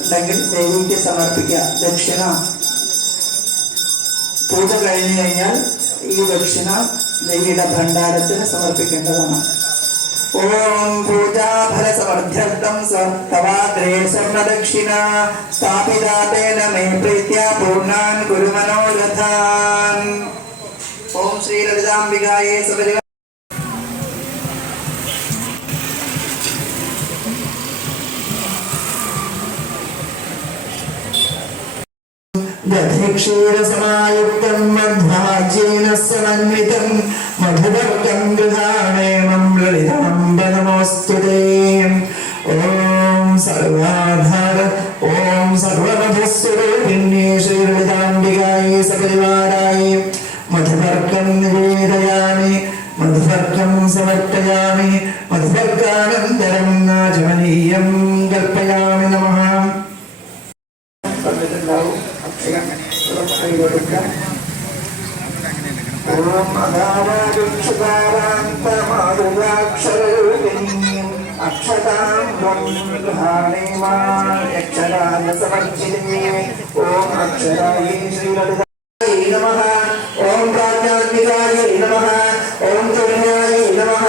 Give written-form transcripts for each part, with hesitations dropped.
ഉണ്ടെങ്കിൽ ദേവിക്ക് സമർപ്പിക്കുക. ദക്ഷിണ പൂജ കഴിഞ്ഞു കഴിഞ്ഞാൽ ഈ ദക്ഷിണ ദേവിയുടെ ഭണ്ഡാരത്തിന് സമർപ്പിക്കേണ്ടതാണ്. ഓം പൂജാഫല സമർത്ഥ്യർത്ഥം തവാഗ്രേ സ്വർണദക്ഷിണ സ്ഥാപിതാതേന മേ പ്രീത്യ പൂർണ്ണാൻ കുരു മനോരഥാൻ. ഓം ശ്രീ ലളിതാംബികായേ സപരിവാര ദധിക്ഷീരസമായുക്തം മധ്വാജ്യേന സമന്വിതം മധുവർഗം ഗൃഹാണേമം ലളിതാംബനമോസ്തുതേ. ഓം സർവാധാര ഓം സർവമധുസ്വരൂപിണ്യേ ശ്രീ ലളിതാംബികായേ സപരിവാരായേ മധുവർഗം നിവേദയാമി മധുവർഗം സമർപ്പയാമി മധുവർഗാനന്തരം ആചമനീയം കൽപ്പയാമി. നമഃ. ഓം പ്രാജ്ഞാത്മികായേ നമഃ. ഓം തുര്യായേ നമഃ.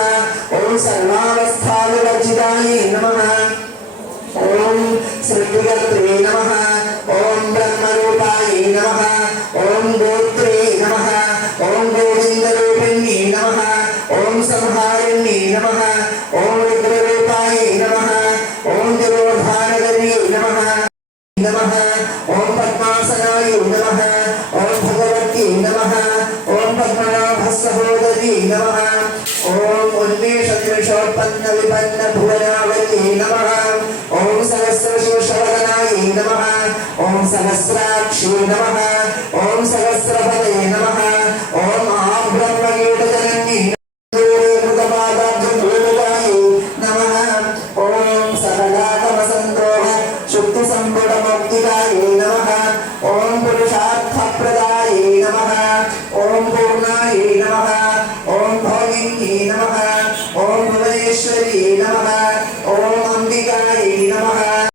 ഓം സർവാവസ്ഥാവിവർജിതായേ നമഃ. ഓം സൃഷ്ടികർത്രേ നമഃ. ഓം ബ്രഹ്മരൂപായേ നമഃ. ഓം ഗോത്രേ നമഃ. ഓം ഗോവിന്ദരൂപിണ്യേ നമഃ. ഓം സംഹാരിണ്യേ നമഃ. ഓം രുദ്രരൂപായേ നമഃ. ഓം തിരോധാനകര്യേ നമഃ നമഃ. ഓം പദ്മാസനായേ നമഃ. ഓം ഭഗവത്യേ നമഃ. ഓം പദ്മനാഭസഹോദര്യേ നമഃ. ഓം ഉന്മേഷനിമിഷോത്പന്ന വിപന്ന ഭുവനാവല്യേ നമഃ. ഓം സഹസ്രശീർഷവദനായേ നമഃ. ഓം സഹസ്രാക്ഷേ നമഃ. ഓം സഹസ്രപദേ നമഃ. ഓം ആബ്രഹ്മകീടജനന്യേ നമഃ. ഓം സകലാകമസന്തോഹ ശുക്തിസമ്പുടമൗക്തികായേ നമഃ.